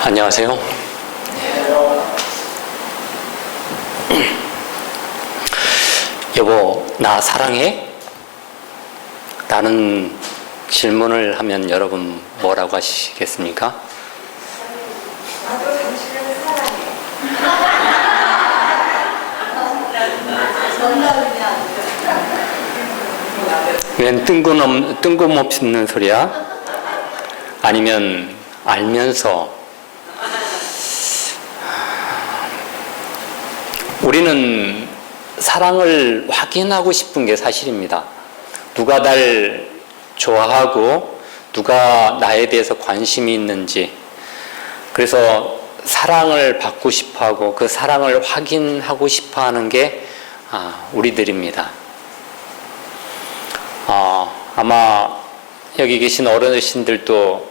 안녕하세요. 여보, 나 사랑해? 라는 질문을 하면 여러분 뭐라고 하시겠습니까? 나도 당신을 사랑해. 웬 뜬금없는 소리야? 아니면 알면서? 우리는 사랑을 확인하고 싶은 게 사실입니다. 누가 날 좋아하고 누가 나에 대해서 관심이 있는지, 그래서 사랑을 받고 싶어하고 그 사랑을 확인하고 싶어하는 게 우리들입니다. 아마 여기 계신 어르신들도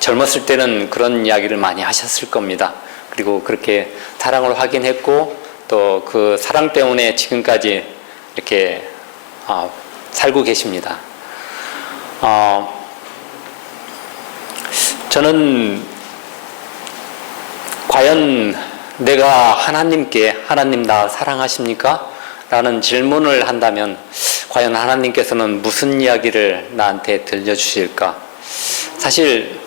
젊었을 때는 그런 이야기를 많이 하셨을 겁니다. 그리고 그렇게 사랑을 확인했고 또 그 사랑 때문에 지금까지 이렇게 살고 계십니다. 저는 과연 내가 하나님 나 사랑하십니까? 라는 질문을 한다면 과연 하나님께서는 무슨 이야기를 나한테 들려주실까? 사실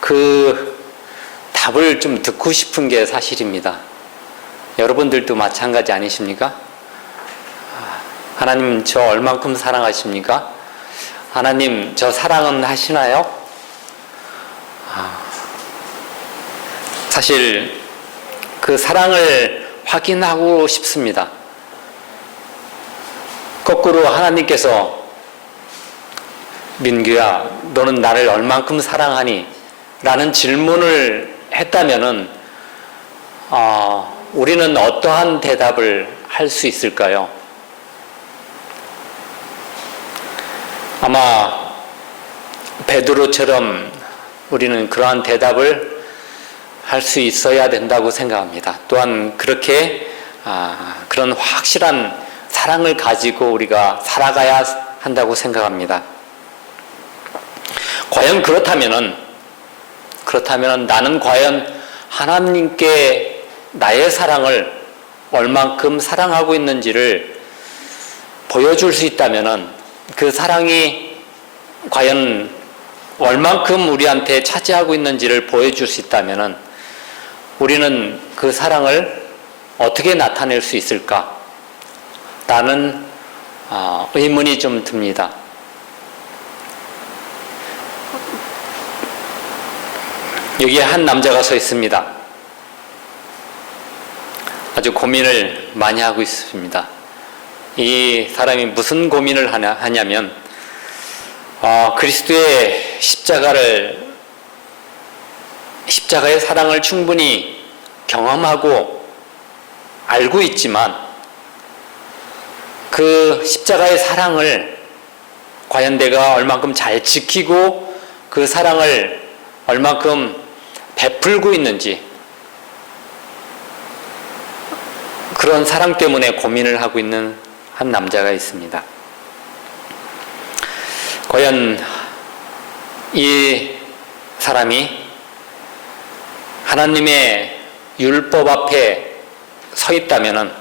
그 답을 좀 듣고 싶은 게 사실입니다. 여러분들도 마찬가지 아니십니까? 하나님 저 얼만큼 사랑하십니까? 하나님 저 사랑은 하시나요? 사실 그 사랑을 확인하고 싶습니다. 거꾸로 하나님께서 민규야 너는 나를 얼만큼 사랑하니? 라는 질문을 했다면은 우리는 어떠한 대답을 할 수 있을까요? 아마 베드로처럼 우리는 그러한 대답을 할 수 있어야 된다고 생각합니다. 또한 그렇게 그런 확실한 사랑을 가지고 우리가 살아가야 한다고 생각합니다. 과연 그렇다면은 나는 과연 하나님께 나의 사랑을 얼만큼 사랑하고 있는지를 보여줄 수 있다면은 그 사랑이 과연 얼만큼 우리한테 차지하고 있는지를 보여줄 수 있다면은 우리는 그 사랑을 어떻게 나타낼 수 있을까? 라는 의문이 좀 듭니다. 여기에 한 남자가 서 있습니다. 아주 고민을 많이 하고 있습니다. 이 사람이 무슨 고민을 하냐면 그리스도의 십자가의 사랑을 충분히 경험하고 알고 있지만 그 십자가의 사랑을 과연 내가 얼만큼 잘 지키고 그 사랑을 얼만큼 베풀고 있는지, 그런 사랑 때문에 고민을 하고 있는 한 남자가 있습니다. 과연 이 사람이 하나님의 율법 앞에 서 있다면은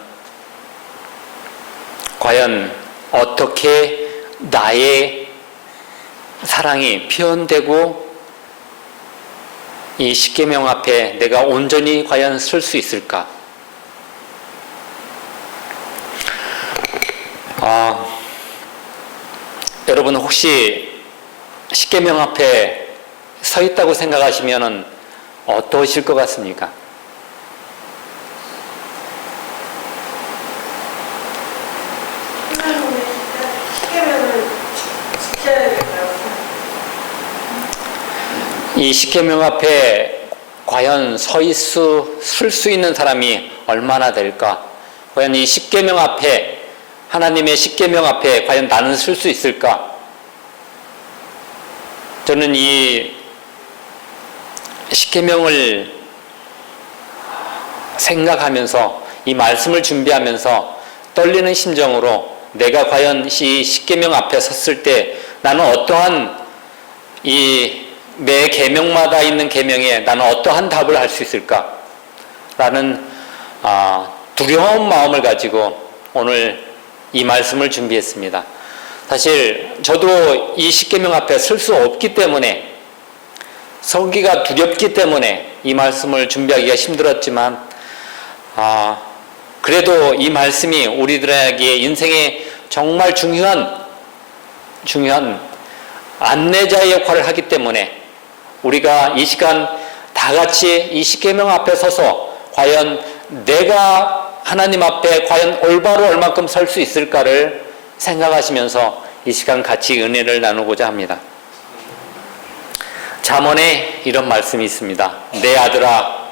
과연 어떻게 나의 사랑이 표현되고 이 십계명 앞에 내가 온전히 과연 설 수 있을까? 여러분 혹시 십계명 앞에 서 있다고 생각하시면 어떠실 것 같습니까? 이 십계명 앞에 과연 설 수 있는 사람이 얼마나 될까? 과연 이 십계명 앞에, 하나님의 십계명 앞에 과연 나는 설 수 있을까? 저는 이 십계명을 생각하면서 이 말씀을 준비하면서 떨리는 심정으로 내가 과연 이 십계명 앞에 섰을 때 나는 어떠한 이 매 계명마다 있는 계명에 나는 어떠한 답을 할 수 있을까? 라는 두려운 마음을 가지고 오늘 이 말씀을 준비했습니다. 사실 저도 이 십계명 앞에 설 수 없기 때문에, 서기가 두렵기 때문에 이 말씀을 준비하기가 힘들었지만 그래도 이 말씀이 우리들에게 인생에 정말 중요한 안내자의 역할을 하기 때문에 우리가 이 시간 다 같이 이 십계명 앞에 서서 과연 내가 하나님 앞에 과연 올바로 얼만큼 설 수 있을까를 생각하시면서 이 시간 같이 은혜를 나누고자 합니다. 잠언에 이런 말씀이 있습니다. 내 아들아,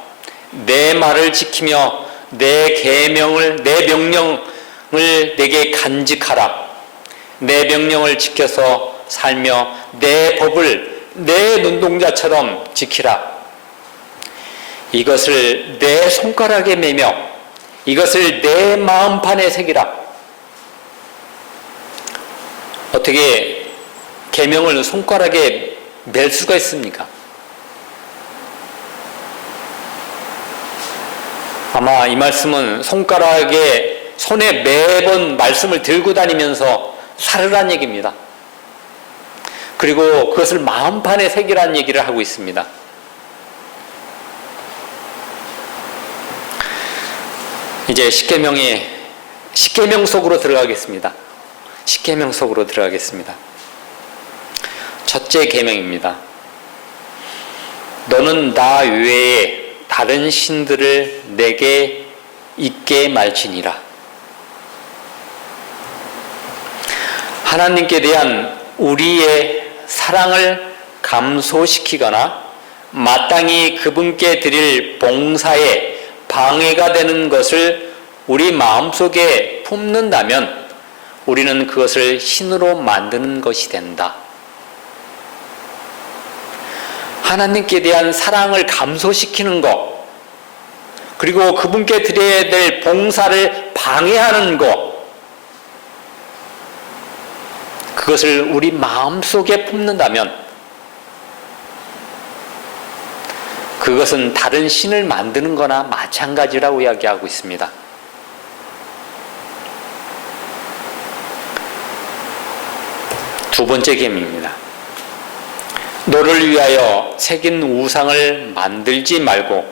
내 말을 지키며 내 계명을, 내 명령을 내게 간직하라. 내 명령을 지켜서 살며 내 법을 내 눈동자처럼 지키라. 이것을 내 손가락에 매며 이것을 내 마음판에 새기라. 어떻게 계명을 손가락에 맬 수가 있습니까? 아마 이 말씀은 손에 매번 말씀을 들고 다니면서 살으란 얘기입니다. 그리고 그것을 마음판에 새기라는 얘기를 하고 있습니다. 이제 십계명 속으로 들어가겠습니다. 십계명 속으로 들어가겠습니다. 첫째 계명입니다. 너는 나 외에 다른 신들을 내게 있게 말지니라. 하나님께 대한 우리의 사랑을 감소시키거나 마땅히 그분께 드릴 봉사에 방해가 되는 것을 우리 마음속에 품는다면 우리는 그것을 신으로 만드는 것이 된다. 하나님께 대한 사랑을 감소시키는 것, 그리고 그분께 드려야 될 봉사를 방해하는 것, 그것을 우리 마음속에 품는다면 그것은 다른 신을 만드는 거나 마찬가지라고 이야기하고 있습니다. 두 번째 계명입니다. 너를 위하여 새긴 우상을 만들지 말고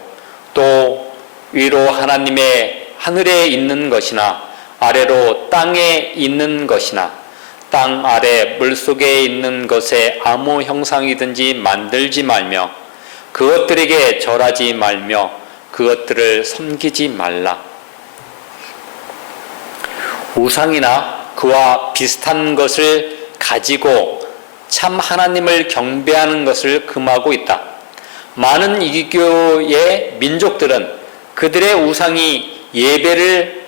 또 위로 하늘에 있는 것이나 아래로 땅에 있는 것이나 땅 아래 물속에 있는 것에 아무 형상이든지 만들지 말며 그것들에게 절하지 말며 그것들을 섬기지 말라. 우상이나 그와 비슷한 것을 가지고 참 하나님을 경배하는 것을 금하고 있다. 많은 이교의 민족들은 그들의 우상이 예배를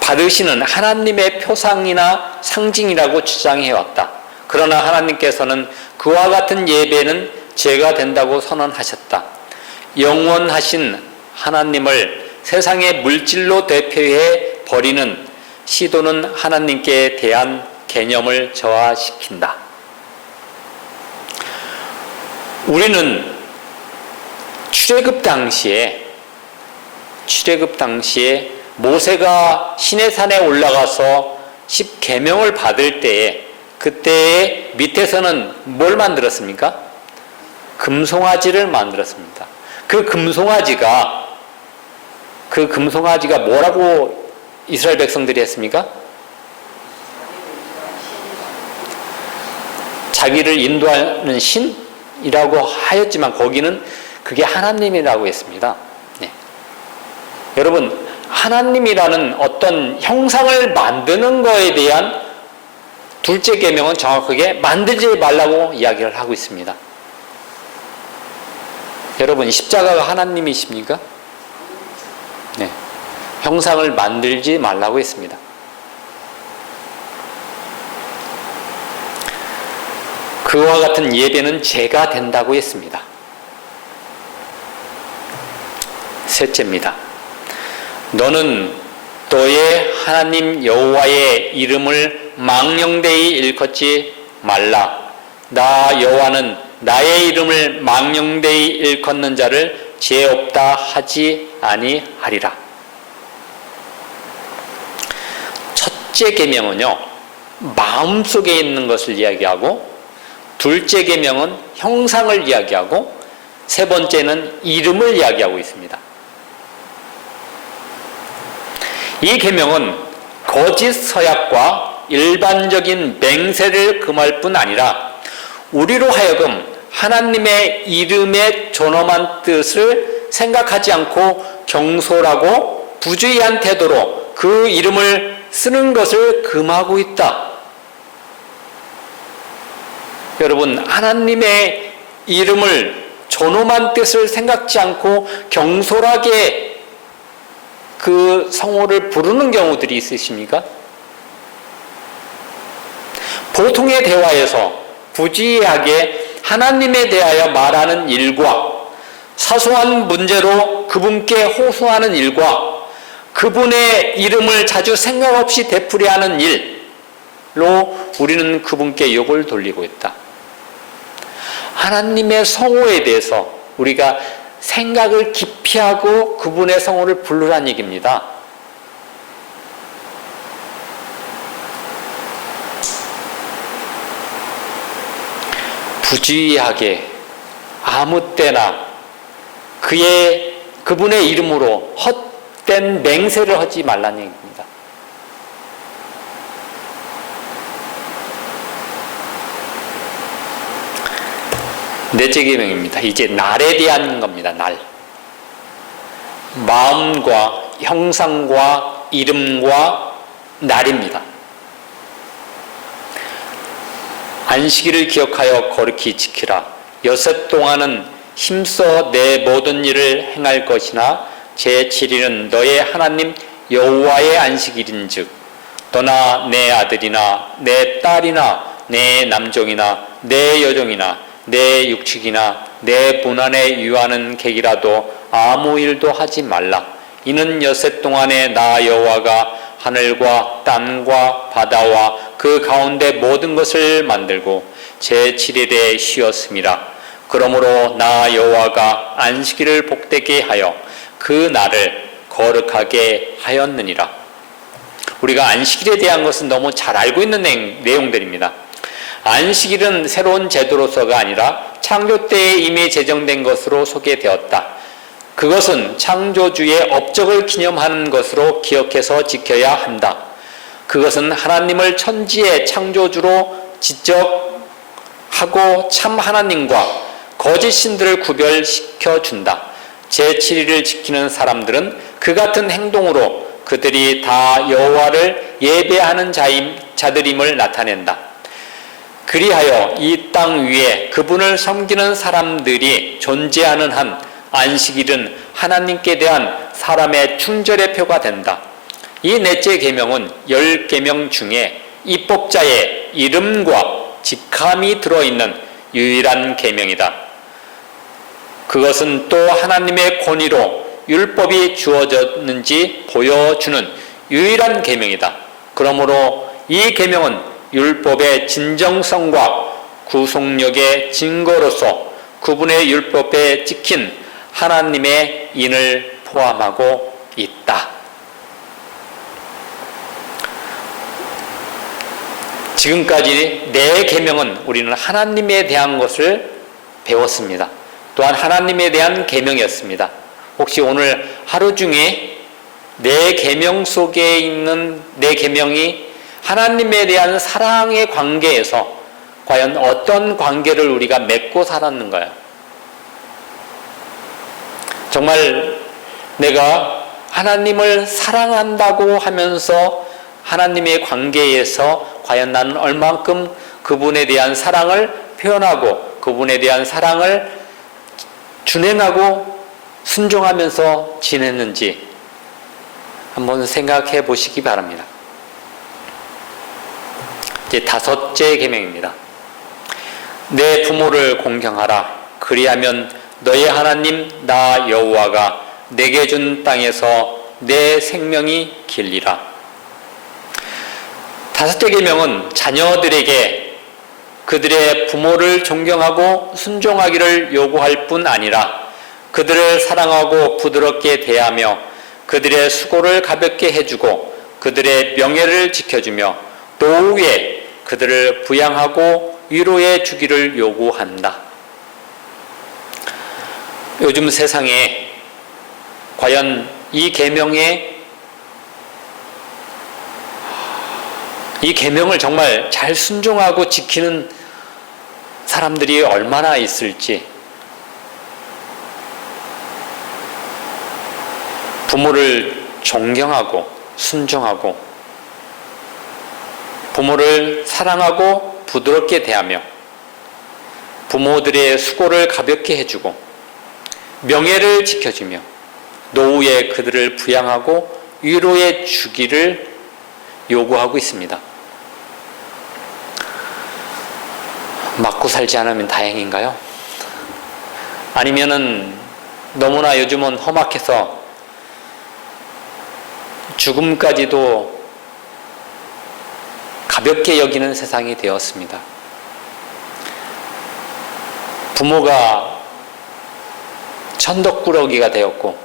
받으시는 하나님의 표상이나 상징이라고 주장해왔다. 그러나 하나님께서는 그와 같은 예배는 죄가 된다고 선언하셨다. 영원하신 하나님을 세상의 물질로 대표해 버리는 시도는 하나님께 대한 개념을 저하시킨다. 우리는 출애굽 당시에 모세가 시내산에 올라가서 10계명을 받을 때에 그때에 밑에서는 뭘 만들었습니까? 금송아지를 만들었습니다. 그 금송아지가 뭐라고 이스라엘 백성들이 했습니까? 자기를 인도하는 신이라고 하였지만 거기는 그게 하나님이라고 했습니다. 네. 여러분, 하나님이라는 어떤 형상을 만드는 거에 대한 둘째 계명은 정확하게 만들지 말라고 이야기를 하고 있습니다. 여러분, 십자가가 하나님이십니까? 네. 형상을 만들지 말라고 했습니다. 그와 같은 예배는 죄가 된다고 했습니다. 셋째입니다. 너는 너의 하나님 여호와의 이름을 망령되이 일컫지 말라. 나 여호와는 나의 이름을 망령되이 일컫는 자를 죄 없다 하지 아니하리라. 첫째 계명은요, 마음속에 있는 것을 이야기하고, 둘째 계명은 형상을 이야기하고, 세 번째는 이름을 이야기하고 있습니다. 이 계명은 거짓 서약과 일반적인 맹세를 금할 뿐 아니라 우리로 하여금 하나님의 이름의 존엄한 뜻을 생각하지 않고 경솔하고 부주의한 태도로 그 이름을 쓰는 것을 금하고 있다. 여러분, 하나님의 이름을 존엄한 뜻을 생각지 않고 경솔하게 그 성호를 부르는 경우들이 있으십니까? 보통의 대화에서 부지하게 하나님에 대하여 말하는 일과 사소한 문제로 그분께 호소하는 일과 그분의 이름을 자주 생각 없이 되풀이하는 일로 우리는 그분께 욕을 돌리고 있다. 하나님의 성호에 대해서 우리가 생각을 깊이 하고 그분의 성호를 부르라는 얘기입니다. 부주의하게 아무 때나 그분의 이름으로 헛된 맹세를 하지 말라는 얘기입니다. 넷째 계명입니다. 이제 날에 대한 겁니다. 날. 마음과 형상과 이름과 날입니다. 안식일을 기억하여 거룩히 지키라. 여섯 동안은 힘써 내 모든 일을 행할 것이나 제7일은 너의 하나님 여호와의 안식일인즉 너나 내 아들이나 내 딸이나 내 남종이나 내 여종이나 내 육축이나 내 분안에 유하는 객이라도 아무 일도 하지 말라. 이는 여섯 동안에 나 여호와가 하늘과 땅과 바다와 그 가운데 모든 것을 만들고 제7일에 쉬었음이라. 그러므로 나 여호와가 안식일을 복되게 하여 그 날을 거룩하게 하였느니라. 우리가 안식일에 대한 것은 너무 잘 알고 있는 내용들입니다. 안식일은 새로운 제도로서가 아니라 창조 때에 이미 제정된 것으로 소개되었다. 그것은 창조주의 업적을 기념하는 것으로 기억해서 지켜야 한다. 그것은 하나님을 천지의 창조주로 지적하고 참 하나님과 거짓 신들을 구별시켜 준다. 제7일을 지키는 사람들은 그 같은 행동으로 그들이 다 여호와를 예배하는 자들임을 나타낸다. 그리하여 이 땅 위에 그분을 섬기는 사람들이 존재하는 한 안식일은 하나님께 대한 사람의 충절의 표가 된다. 이 넷째 계명은 10계명 중에 입법자의 이름과 직함이 들어있는 유일한 계명이다. 그것은 또 하나님의 권위로 율법이 주어졌는지 보여주는 유일한 계명이다. 그러므로 이 계명은 율법의 진정성과 구속력의 증거로서 그분의 율법에 찍힌 하나님의 인을 포함하고 있다. 지금까지 네 계명은 우리는 하나님에 대한 것을 배웠습니다. 또한 하나님에 대한 계명이었습니다. 혹시 오늘 하루 중에 네 계명 속에 있는 네 계명이 하나님에 대한 사랑의 관계에서 과연 어떤 관계를 우리가 맺고 살았는가요? 정말 내가 하나님을 사랑한다고 하면서 하나님의 관계에서 과연 나는 얼만큼 그분에 대한 사랑을 표현하고 그분에 대한 사랑을 준행하고 순종하면서 지냈는지 한번 생각해 보시기 바랍니다. 이제 다섯째 계명입니다. 내 부모를 공경하라. 그리하면 너의 하나님 나 여호와가 내게 준 땅에서 내 생명이 길리라. 다섯째 계명은 자녀들에게 그들의 부모를 존경하고 순종하기를 요구할 뿐 아니라 그들을 사랑하고 부드럽게 대하며 그들의 수고를 가볍게 해주고 그들의 명예를 지켜주며 노후에 그들을 부양하고 위로해 주기를 요구한다. 요즘 세상에 과연 이 계명을 정말 잘 순종하고 지키는 사람들이 얼마나 있을지, 부모를 존경하고 순종하고 부모를 사랑하고 부드럽게 대하며 부모들의 수고를 가볍게 해주고 명예를 지켜주며 노후에 그들을 부양하고 위로해 주기를 요구하고 있습니다. 맞고 살지 않으면 다행인가요? 아니면은 너무나 요즘은 험악해서 죽음까지도 가볍게 여기는 세상이 되었습니다. 부모가 천덕꾸러기가 되었고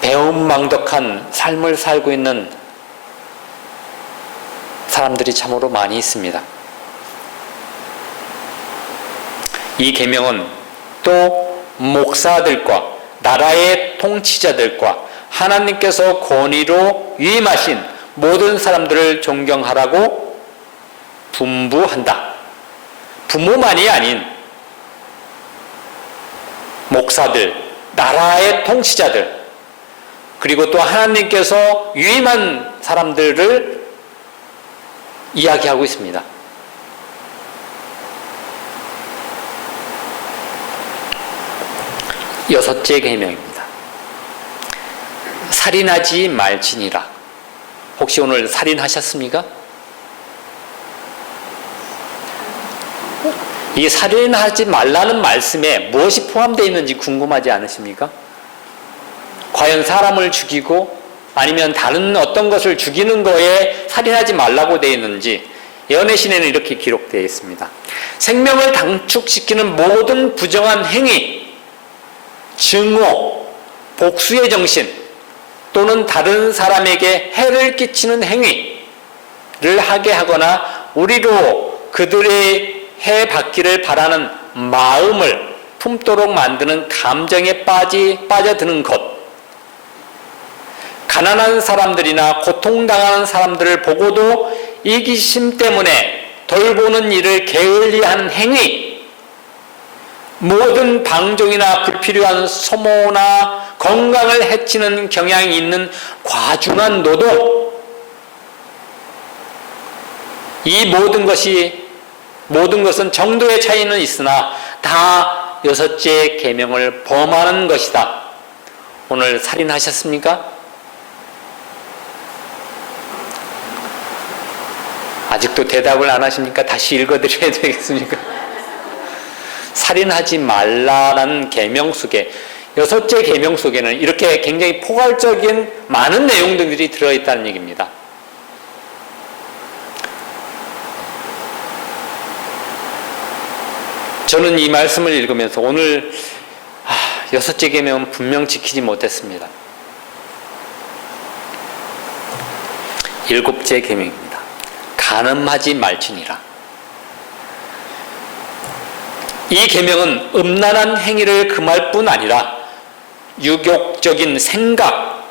배은망덕한 삶을 살고 있는 사람들이 참으로 많이 있습니다. 이 계명은 또 목사들과 나라의 통치자들과 하나님께서 권위로 위임하신 모든 사람들을 존경하라고 분부한다. 부모만이 아닌 목사들, 나라의 통치자들, 그리고 또 하나님께서 위임한 사람들을 이야기하고 있습니다. 여섯째 계명입니다. 살인하지 말지니라. 혹시 오늘 살인하셨습니까? 이 살인하지 말라는 말씀에 무엇이 포함되어 있는지 궁금하지 않으십니까? 과연 사람을 죽이고 아니면 다른 어떤 것을 죽이는 거에 살인하지 말라고 되어 있는지 예언의 이렇게 기록되어 있습니다. 생명을 단축시키는 모든 부정한 행위, 증오, 복수의 정신 또는 다른 사람에게 해를 끼치는 행위를 하게 하거나 우리로 그들의 해받기를 바라는 마음을 품도록 만드는 감정에 빠져드는 것, 가난한 사람들이나 고통당하는 사람들을 보고도 이기심 때문에 돌보는 일을 게을리하는 행위, 모든 방종이나 불필요한 소모나 건강을 해치는 경향이 있는 과중한 노동, 이 모든 것은 정도의 차이는 있으나 다 여섯째 계명을 범하는 것이다. 오늘 살인하셨습니까? 아직도 대답을 안 하십니까? 다시 읽어드려야 되겠습니까? 살인하지 말라라는 계명 속에, 여섯째 계명 속에는 이렇게 굉장히 포괄적인 많은 내용들이 들어있다는 얘기입니다. 저는 이 말씀을 읽으면서 오늘 여섯째 계명은 분명 지키지 못했습니다. 일곱째 계명입니다. 간음하지 말지니라. 이 계명은 음란한 행위를 금할 뿐 아니라 유욕적인 생각,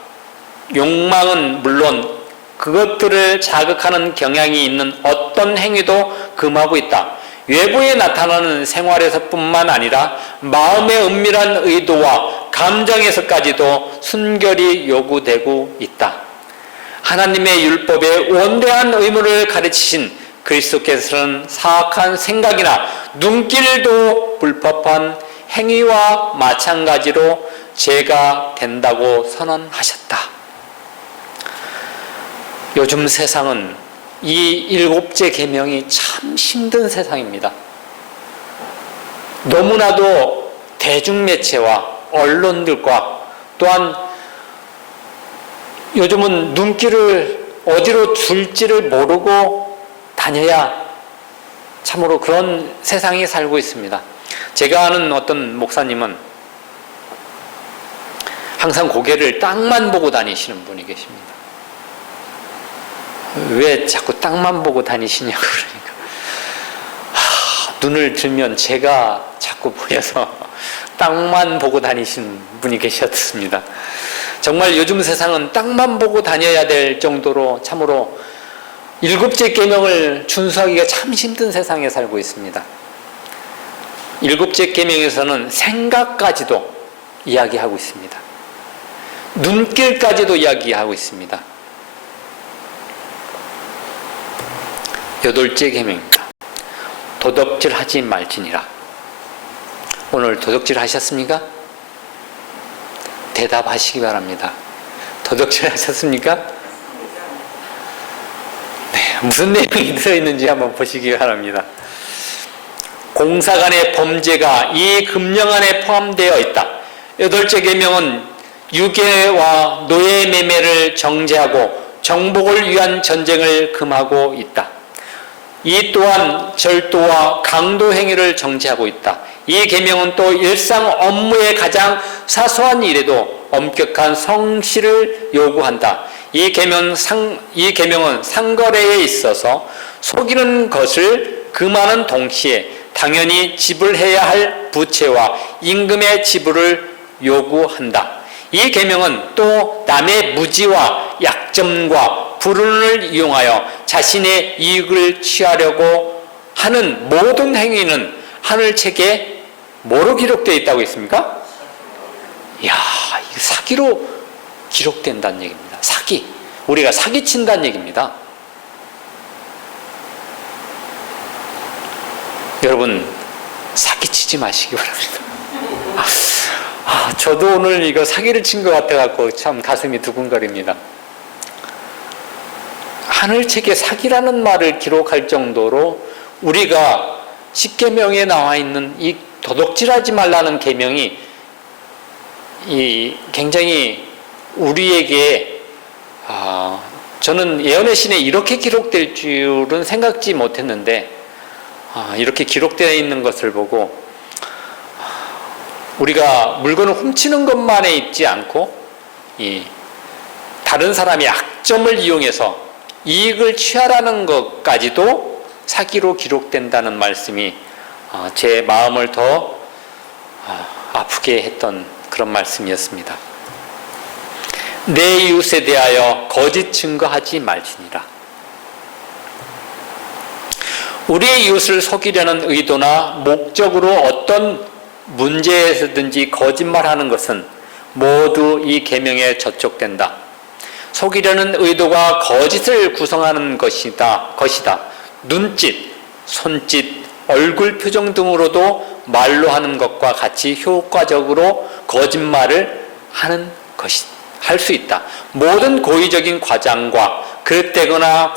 욕망은 물론 그것들을 자극하는 경향이 있는 어떤 행위도 금하고 있다. 외부에 나타나는 생활에서뿐만 아니라 마음의 은밀한 의도와 감정에서까지도 순결이 요구되고 있다. 하나님의 율법에 원대한 의무를 가르치신 그리스도께서는 사악한 생각이나 눈길도 불법한 행위와 마찬가지로 죄가 된다고 선언하셨다. 요즘 세상은 이 일곱째 계명이 참 힘든 세상입니다. 너무나도 대중매체와 언론들과 또한 요즘은 눈길을 어디로 둘지를 모르고 다녀야 참으로 그런 세상에 살고 있습니다. 제가 아는 어떤 목사님은 항상 고개를 땅만 보고 다니시는 분이 계십니다. 왜 자꾸 땅만 보고 다니시냐고 그러니까 눈을 들면 제가 자꾸 보여서 땅만 보고 다니시는 분이 계셨습니다. 정말 요즘 세상은 땅만 보고 다녀야 될 정도로 참으로 7째 계명을 준수하기가 참 힘든 세상에 살고 있습니다. 7째 계명에서는 생각까지도 이야기하고 있습니다. 눈길까지도 이야기하고 있습니다. 8째 계명입니다. 도덕질 하지 말지니라. 오늘 도덕질 하셨습니까? 대답하시기 바랍니다. 도덕질 하셨습니까? 네, 무슨 내용이 들어있는지 한번 보시기 바랍니다. 공사 간의 범죄가 이 금령 안에 포함되어 있다. 8째 계명은 유괴와 노예 매매를 정죄하고 정복을 위한 전쟁을 금하고 있다. 이 또한 절도와 강도 행위를 정죄하고 있다. 이 계명은 또 일상 업무의 가장 사소한 일에도 엄격한 성실을 요구한다. 이 계명은 상거래에 있어서 속이는 것을 금하는 동시에 당연히 지불해야 할 부채와 임금의 지불을 요구한다. 이 계명은 또 남의 무지와 약점과 불운을 이용하여 자신의 이익을 취하려고 하는 모든 행위는 하늘책에 뭐로 기록되어 있다고 했습니까? 이야, 이거 사기로 기록된다는 얘기입니다. 사기. 우리가 사기친다는 얘기입니다. 여러분, 사기치지 마시기 바랍니다. 저도 오늘 이거 사기를 친 것 같아갖고 참 가슴이 두근거립니다. 하늘책에 사기라는 말을 기록할 정도로 우리가 십계명에 나와 있는 이 도둑질하지 말라는 계명이 굉장히 우리에게 저는 예언의 신에 이렇게 기록될 줄은 생각지 못했는데 이렇게 기록되어 있는 것을 보고 우리가 물건을 훔치는 것만에 있지 않고 다른 사람의 약점을 이용해서 이익을 취하라는 것까지도 사기로 기록된다는 말씀이 제 마음을 더 아프게 했던 그런 말씀이었습니다. 내 이웃에 대하여 거짓 증거하지 말지니라. 우리의 이웃을 속이려는 의도나 목적으로 어떤 문제에서든지 거짓말하는 것은 모두 이 계명에 저촉된다. 속이려는 의도가 거짓을 구성하는 것이다. 눈짓, 손짓, 얼굴 표정 등으로도 말로 하는 것과 같이 효과적으로 거짓말을 할 수 있다. 모든 고의적인 과장과 그릇되거나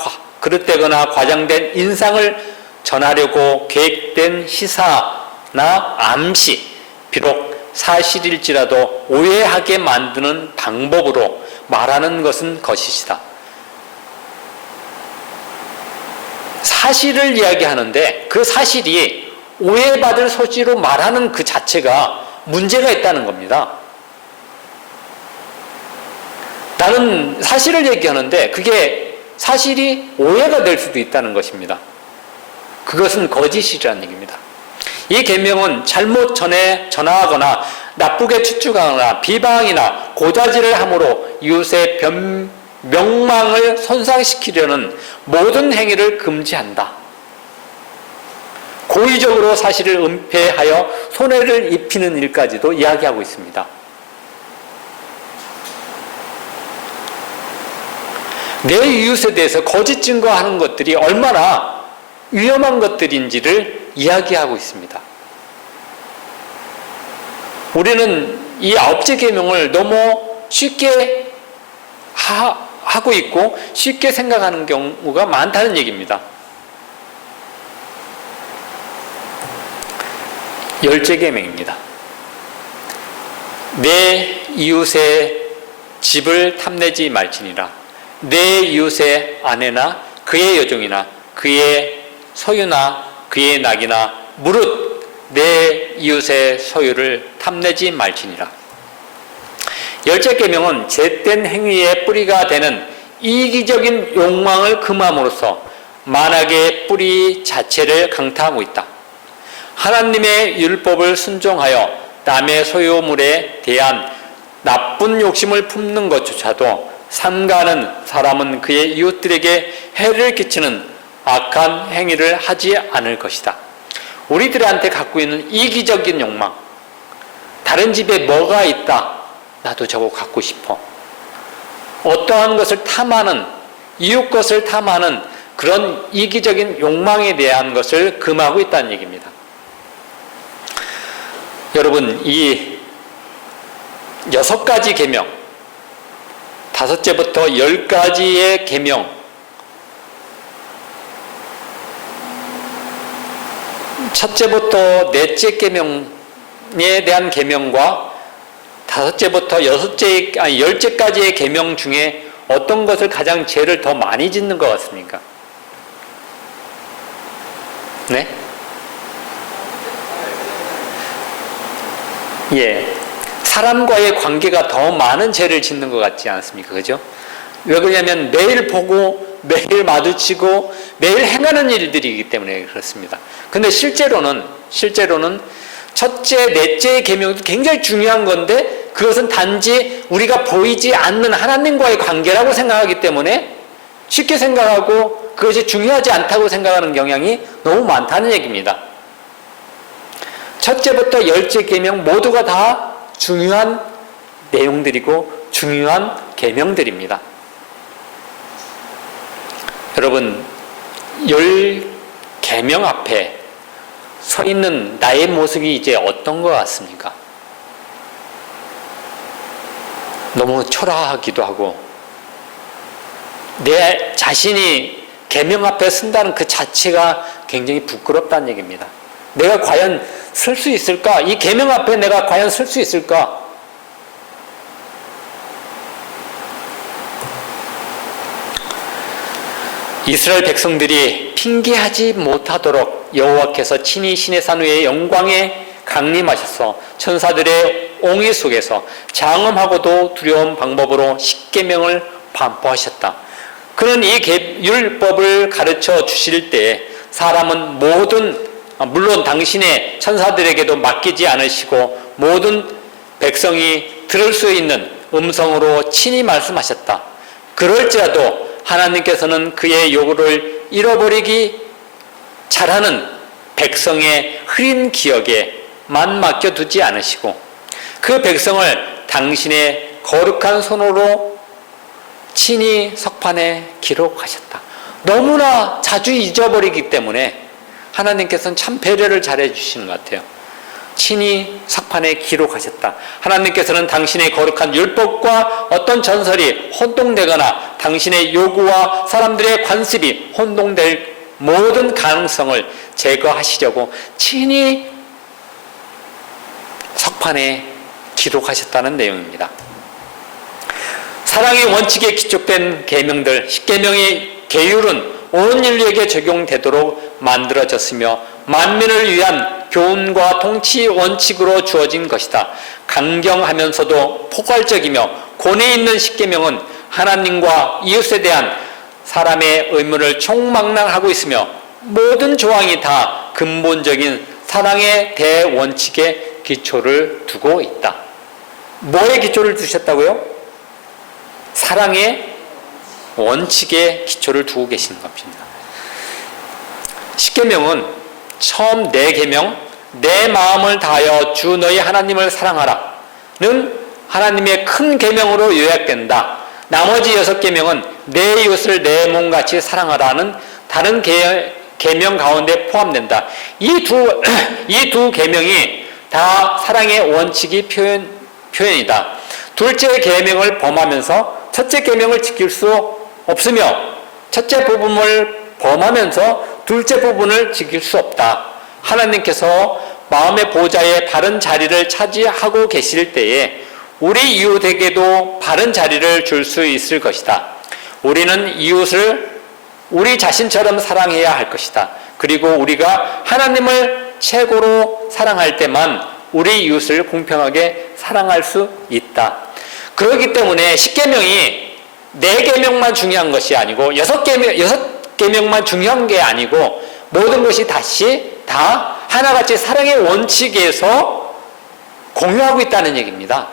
과장된 인상을 전하려고 계획된 시사나 암시, 비록 사실일지라도 오해하게 만드는 방법으로 말하는 것은 거짓이다. 사실을 이야기하는데 그 사실이 오해받을 소지로 말하는 그 자체가 문제가 있다는 겁니다. 나는 사실을 얘기하는데 그게 사실이 오해가 될 수도 있다는 것입니다. 그것은 거짓이라는 얘기입니다. 이 계명은 잘못 전하거나 나쁘게 추측하거나 비방이나 고자질을 함으로 이웃의 명망을 손상시키려는 모든 행위를 금지한다. 고의적으로 사실을 은폐하여 손해를 입히는 일까지도 이야기하고 있습니다. 내 이웃에 대해서 거짓 증거하는 것들이 얼마나 위험한 것들인지를 이야기하고 있습니다. 우리는 이 9째 계명을 너무 쉽게 하고 있고 쉽게 생각하는 경우가 많다는 얘기입니다. 10째 계명입니다. 내 이웃의 집을 탐내지 말지니라. 내 이웃의 아내나 그의 여종이나 그의 소유나 그의 낙이나 무릇 내 이웃의 소유를 탐내지 말지니라. 열째 계명은 죄된 행위의 뿌리가 되는 이기적인 욕망을 금함으로써 만악의 뿌리 자체를 강타하고 있다. 하나님의 율법을 순종하여 남의 소유물에 대한 나쁜 욕심을 품는 것조차도 삼가하는 사람은 그의 이웃들에게 해를 끼치는 악한 행위를 하지 않을 것이다. 우리들한테 갖고 있는 이기적인 욕망, 다른 집에 뭐가 있다, 나도 저거 갖고 싶어, 어떠한 것을 탐하는, 이웃 것을 탐하는 그런 이기적인 욕망에 대한 것을 금하고 있다는 얘기입니다. 여러분, 이 6가지 계명, 5제부터 10가지의 계명, 첫째부터 넷째 계명에 대한 계명과 5제부터 10제까지의 계명 중에 어떤 것을 가장 죄를 더 많이 짓는 것 같습니까? 네? 예. 사람과의 관계가 더 많은 죄를 짓는 것 같지 않습니까? 그죠? 왜 그러냐면 매일 보고 매일 마주치고 매일 행하는 일들이기 때문에 그렇습니다. 근데 실제로는 첫째, 넷째의 계명도 굉장히 중요한 건데 그것은 단지 우리가 보이지 않는 하나님과의 관계라고 생각하기 때문에 쉽게 생각하고 그것이 중요하지 않다고 생각하는 경향이 너무 많다는 얘기입니다. 첫째부터 10째 계명 모두가 다 중요한 내용들이고 중요한 계명들입니다. 여러분, 10계명 앞에 서 있는 나의 모습이 이제 어떤 것 같습니까? 너무 초라하기도 하고 내 자신이 계명 앞에 쓴다는 그 자체가 굉장히 부끄럽다는 얘기입니다. 내가 과연 설 수 있을까? 이 계명 앞에 내가 과연 설 수 있을까? 이스라엘 백성들이 핑계하지 못하도록 여호와께서 친히 시내산 위의 영광에 강림하셔서 천사들의 옹의 속에서 장엄하고도 두려운 방법으로 십계명을 반포하셨다. 그는 이 율법을 가르쳐 주실 때에 사람은 물론 당신의 천사들에게도 맡기지 않으시고 모든 백성이 들을 수 있는 음성으로 친히 말씀하셨다. 그럴지라도 하나님께서는 그의 요구를 잃어버리기 잘하는 백성의 흐린 기억에만 맡겨두지 않으시고 그 백성을 당신의 거룩한 손으로 친히 석판에 기록하셨다. 너무나 자주 잊어버리기 때문에 하나님께서는 참 배려를 잘해 주시는 것 같아요. 친히 석판에 기록하셨다. 하나님께서는 당신의 거룩한 율법과 어떤 전설이 혼동되거나 당신의 요구와 사람들의 관습이 혼동될 모든 가능성을 제거하시려고 친히 석판에 기록하셨다는 내용입니다. 사랑의 원칙에 기초된 계명들, 10계명의 계율은 온 인류에게 적용되도록 만들어졌으며 만민을 위한 교훈과 통치 원칙으로 주어진 것이다. 강경하면서도 포괄적이며 권위 있는 10계명은 하나님과 이웃에 대한 사람의 의무를 총망라하고 있으며 모든 조항이 다 근본적인 사랑의 대원칙에 기초를 두고 있다. 뭐에 기초를 두셨다고요? 사랑의 원칙에 기초를 두고 계시는 겁니다. 10계명은 처음 4계명, 내 마음을 다하여 주 너희 하나님을 사랑하라는 하나님의 큰 계명으로 요약된다. 나머지 6계명은 내 이웃을 내 몸같이 사랑하라는 다른 계명 가운데 포함된다. 이 두 계명이 다 사랑의 원칙이 표현이다. 둘째 계명을 범하면서 첫째 계명을 지킬 수 없으며 첫째 부분을 범하면서 둘째 부분을 지킬 수 없다. 하나님께서 마음의 보좌에 바른 자리를 차지하고 계실 때에 우리 이웃에게도 바른 자리를 줄 수 있을 것이다. 우리는 이웃을 우리 자신처럼 사랑해야 할 것이다. 그리고 우리가 하나님을 최고로 사랑할 때만 우리 이웃을 공평하게 사랑할 수 있다. 그렇기 때문에 10계명이 4계명만 중요한 것이 아니고 6계명만 중요한 게 아니고 모든 것이 다시 다 하나같이 사랑의 원칙에서 공유하고 있다는 얘기입니다.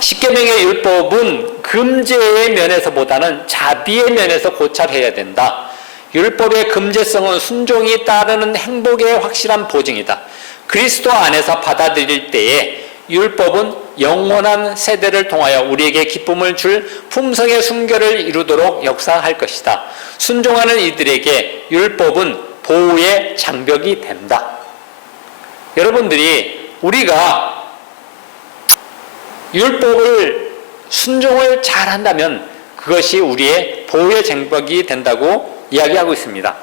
10계명의 율법은 금제의 면에서보다는 자비의 면에서 고찰해야 된다. 율법의 금제성은 순종이 따르는 행복의 확실한 보증이다. 그리스도 안에서 받아들일 때에 율법은 영원한 세대를 통하여 우리에게 기쁨을 줄 품성의 순결을 이루도록 역사할 것이다. 순종하는 이들에게 율법은 보호의 장벽이 된다. 여러분들이 우리가 율법을 순종을 잘 한다면 그것이 우리의 보호의 장벽이 된다고 이야기하고 있습니다.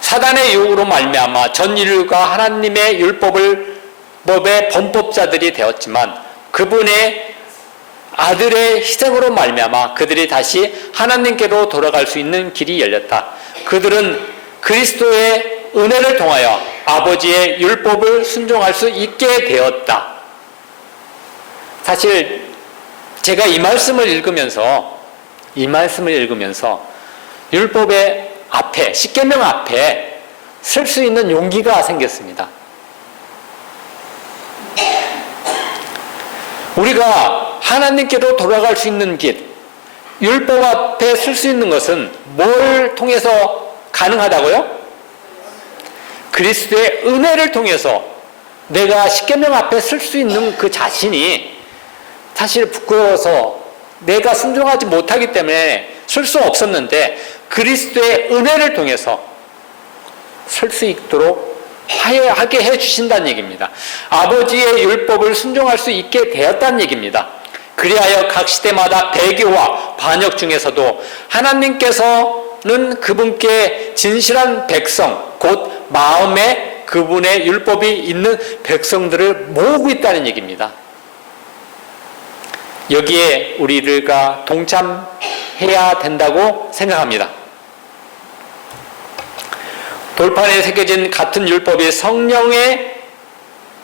사단의 유혹으로 말미암아 전 인류가 하나님의 율법의 범법자들이 되었지만 그분의 아들의 희생으로 말미암아 그들이 다시 하나님께로 돌아갈 수 있는 길이 열렸다. 그들은 그리스도의 은혜를 통하여 아버지의 율법을 순종할 수 있게 되었다. 사실 제가 이 말씀을 읽으면서 율법의 앞에, 10계명 앞에 설 수 있는 용기가 생겼습니다. 우리가 하나님께로 돌아갈 수 있는 길, 율법 앞에 설 수 있는 것은 뭘 통해서 가능하다고요? 그리스도의 은혜를 통해서 내가 10계명 앞에 설 수 있는 그 자신이 사실 부끄러워서 내가 순종하지 못하기 때문에 설 수 없었는데 그리스도의 은혜를 통해서 설 수 있도록 하게 해주신다는 얘기입니다. 아버지의 율법을 순종할 수 있게 되었다는 얘기입니다. 그리하여 각 시대마다 배교와 반역 중에서도 하나님께서는 그분께 진실한 백성, 곧 마음에 그분의 율법이 있는 백성들을 모으고 있다는 얘기입니다. 여기에 우리가 동참해야 된다고 생각합니다. 돌판에 새겨진 같은 율법이 성령에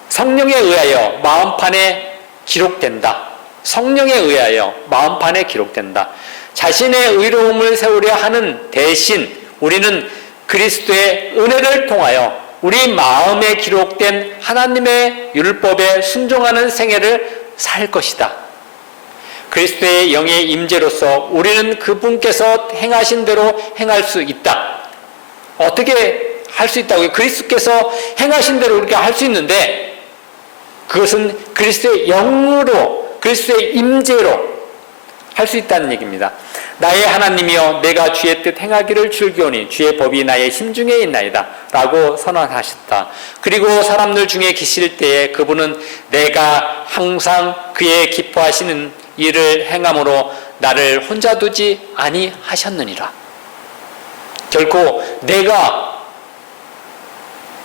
의하여 마음판에 기록된다. 성령에 의하여 마음판에 기록된다. 자신의 의로움을 세우려 하는 대신 우리는 그리스도의 은혜를 통하여 우리 마음에 기록된 하나님의 율법에 순종하는 생애를 살 것이다. 그리스도의 영의 임재로서 우리는 그분께서 행하신 대로 행할 수 있다. 어떻게 할 수 있다고요? 그리스도께서 행하신 대로 우리가 할 수 있는데 그것은 그리스도의 영으로, 그리스도의 임재로 할 수 있다는 얘기입니다. 나의 하나님이여 내가 주의 뜻 행하기를 즐기오니 주의 법이 나의 심중에 있나이다 라고 선언하셨다. 그리고 사람들 중에 계실 때에 그분은 내가 항상 그의 기뻐하시는 일을 행함으로 나를 혼자 두지 아니하셨느니라. 결코 내가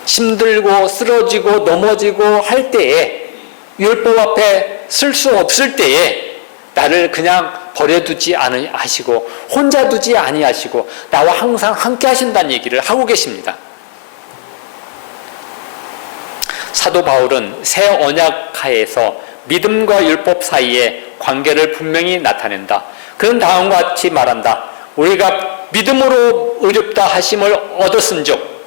힘들고 쓰러지고 넘어지고 할 때에, 율법 앞에 쓸 수 없을 때에 나를 그냥 버려두지 아니하시고 혼자 두지 아니하시고 나와 항상 함께 하신다는 얘기를 하고 계십니다. 사도 바울은 새 언약하에서 믿음과 율법 사이의 관계를 분명히 나타낸다. 그는 다음과 같이 말한다. 우리가 믿음으로 의롭다 하심을 얻었은즉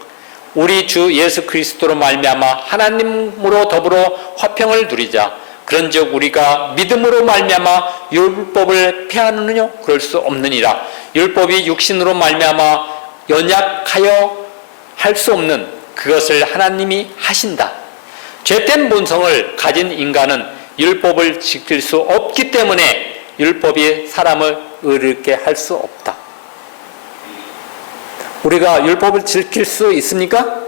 우리 주 예수 그리스도로 말미암아 하나님으로 더불어 화평을 누리자. 그런즉 우리가 믿음으로 말미암아 율법을 폐하느냐? 그럴 수 없느니라. 율법이 육신으로 말미암아 연약하여 할 수 없는 그것을 하나님이 하신다. 죄된 본성을 가진 인간은 율법을 지킬 수 없기 때문에 율법이 사람을 의롭게 할 수 없다. 우리가 율법을 지킬 수 있습니까?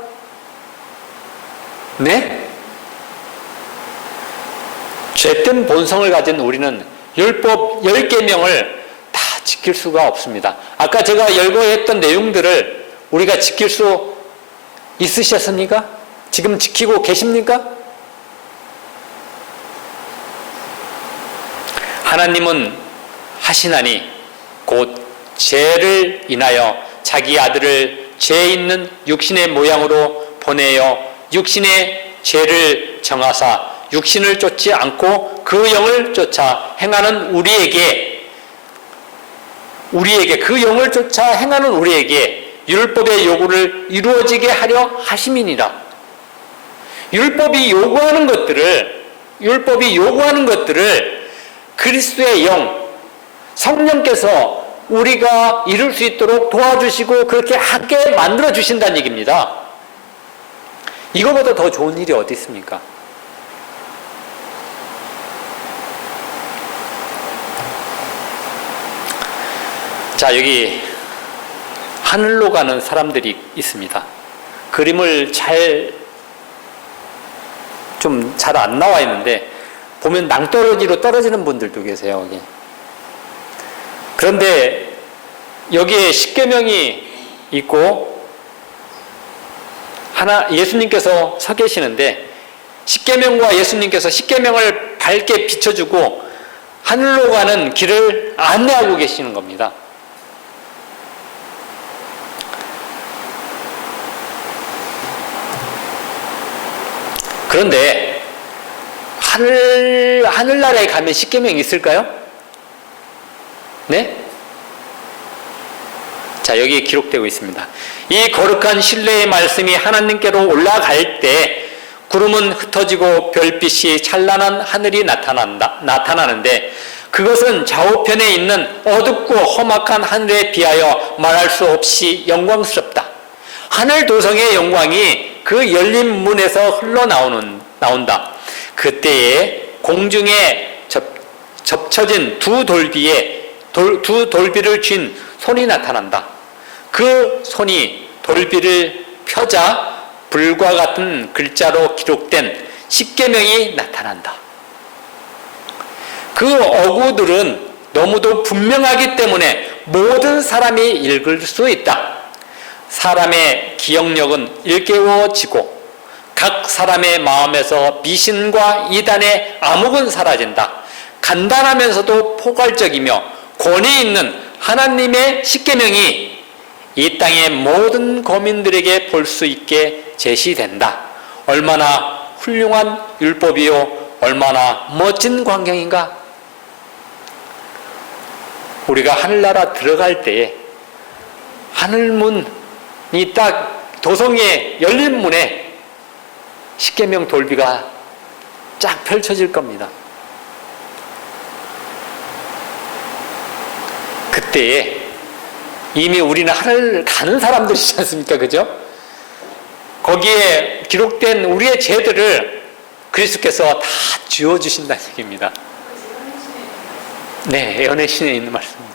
네? 죄된 본성을 가진 우리는 율법 10계명을 다 지킬 수가 없습니다. 아까 제가 열거했던 내용들을 우리가 지킬 수 있으셨습니까? 지금 지키고 계십니까? 하나님은 하시나니 곧 죄를 인하여 자기 아들을 죄 있는 육신의 모양으로 보내어 육신의 죄를 정하사 육신을 쫓지 않고 그 영을 쫓아 행하는 우리에게 그 영을 쫓아 행하는 우리에게 율법의 요구를 이루어지게 하려 하심이니라. 율법이 요구하는 것들을 그리스도의 영, 성령께서 우리가 이룰 수 있도록 도와주시고 그렇게 하게 만들어 주신다는 얘기입니다. 이거보다 더 좋은 일이 어디 있습니까? 자, 여기 하늘로 가는 사람들이 있습니다. 그림을 좀 잘 안 나와 있는데 보면 낭떠러지로 떨어지는 분들도 계세요. 여기. 그런데 여기에 십계명이 있고 예수님께서 서 계시는데 십계명과 예수님께서 십계명을 밝게 비춰주고 하늘로 가는 길을 안내하고 계시는 겁니다. 그런데 하늘나라에 가면 십계명이 있을까요? 네? 자, 여기에 기록되고 있습니다. 이 거룩한 신뢰의 말씀이 하나님께로 올라갈 때 구름은 흩어지고 별빛이 찬란한 하늘이 나타나는데 그것은 좌우편에 있는 어둡고 험악한 하늘에 비하여 말할 수 없이 영광스럽다. 하늘 도성의 영광이 그 열린 문에서 흘러나온다. 그때에 공중에 접쳐진 두 돌비를 쥔 손이 나타난다. 그 손이 돌비를 펴자 불과 같은 글자로 기록된 십계명이 나타난다. 그 어구들은 너무도 분명하기 때문에 모든 사람이 읽을 수 있다. 사람의 기억력은 일깨워지고 각 사람의 마음에서 미신과 이단의 암흑은 사라진다. 간단하면서도 포괄적이며 권위 있는 하나님의 십계명이 이 땅의 모든 거민들에게 볼 수 있게 제시된다. 얼마나 훌륭한 율법이요, 얼마나 멋진 광경인가. 우리가 하늘나라 들어갈 때에 하늘문이 딱 도성의 열린 문에 십계명 돌비가 쫙 펼쳐질 겁니다. 그때에 이미 우리는 하늘 가는 사람들이지 않습니까? 그죠? 거기에 기록된 우리의 죄들을 그리스도께서 다 지워주신다는 얘기입니다. 네, 연애신에 있는 말씀입니다.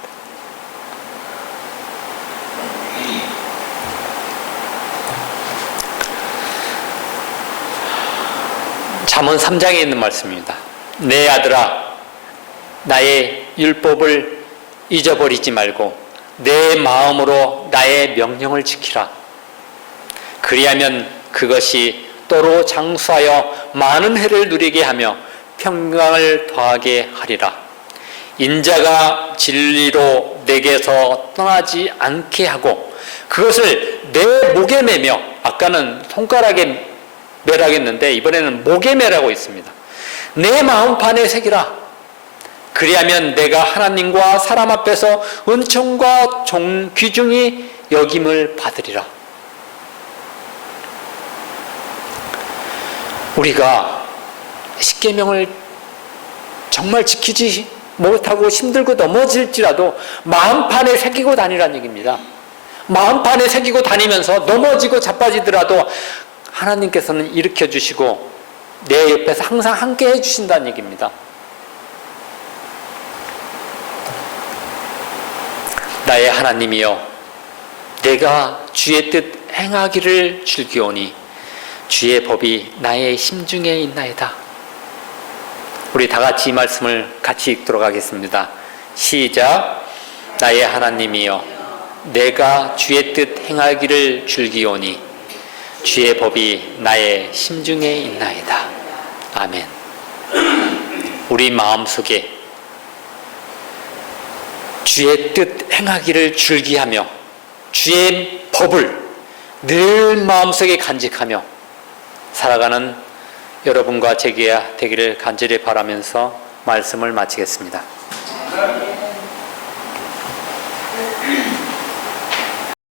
잠언 3장에 있는 말씀입니다. 내 아들아, 나의 율법을 잊어버리지 말고 내 마음으로 나의 명령을 지키라. 그리하면 그것이 또로 장수하여 많은 해를 누리게 하며 평강을 더하게 하리라. 인자가 진리로 내게서 떠나지 않게 하고 그것을 내 목에 매며, 아까는 손가락에 매라고 했는데 이번에는 목에 매라고 있습니다. 내 마음판에 새기라. 그리하면 내가 하나님과 사람 앞에서 은총과 귀중히 여김을 받으리라. 우리가 십계명을 정말 지키지 못하고 힘들고 넘어질지라도 마음판에 새기고 다니라는 얘기입니다. 마음판에 새기고 다니면서 넘어지고 자빠지더라도 하나님께서는 일으켜 주시고 내 옆에서 항상 함께 해주신다는 얘기입니다. 나의 하나님이여, 내가 주의 뜻 행하기를 즐기오니 주의 법이 나의 심중에 있나이다. 우리 다 같이 이 말씀을 같이 읽도록 하겠습니다. 시작. 나의 하나님이여, 내가 주의 뜻 행하기를 즐기오니 주의 법이 나의 심중에 있나이다. 아멘. 우리 마음속에 주의 뜻 행하기를 줄기하며 주의 법을 늘 마음속에 간직하며 살아가는 여러분과 제가 되기를 간절히 바라면서 말씀을 마치겠습니다.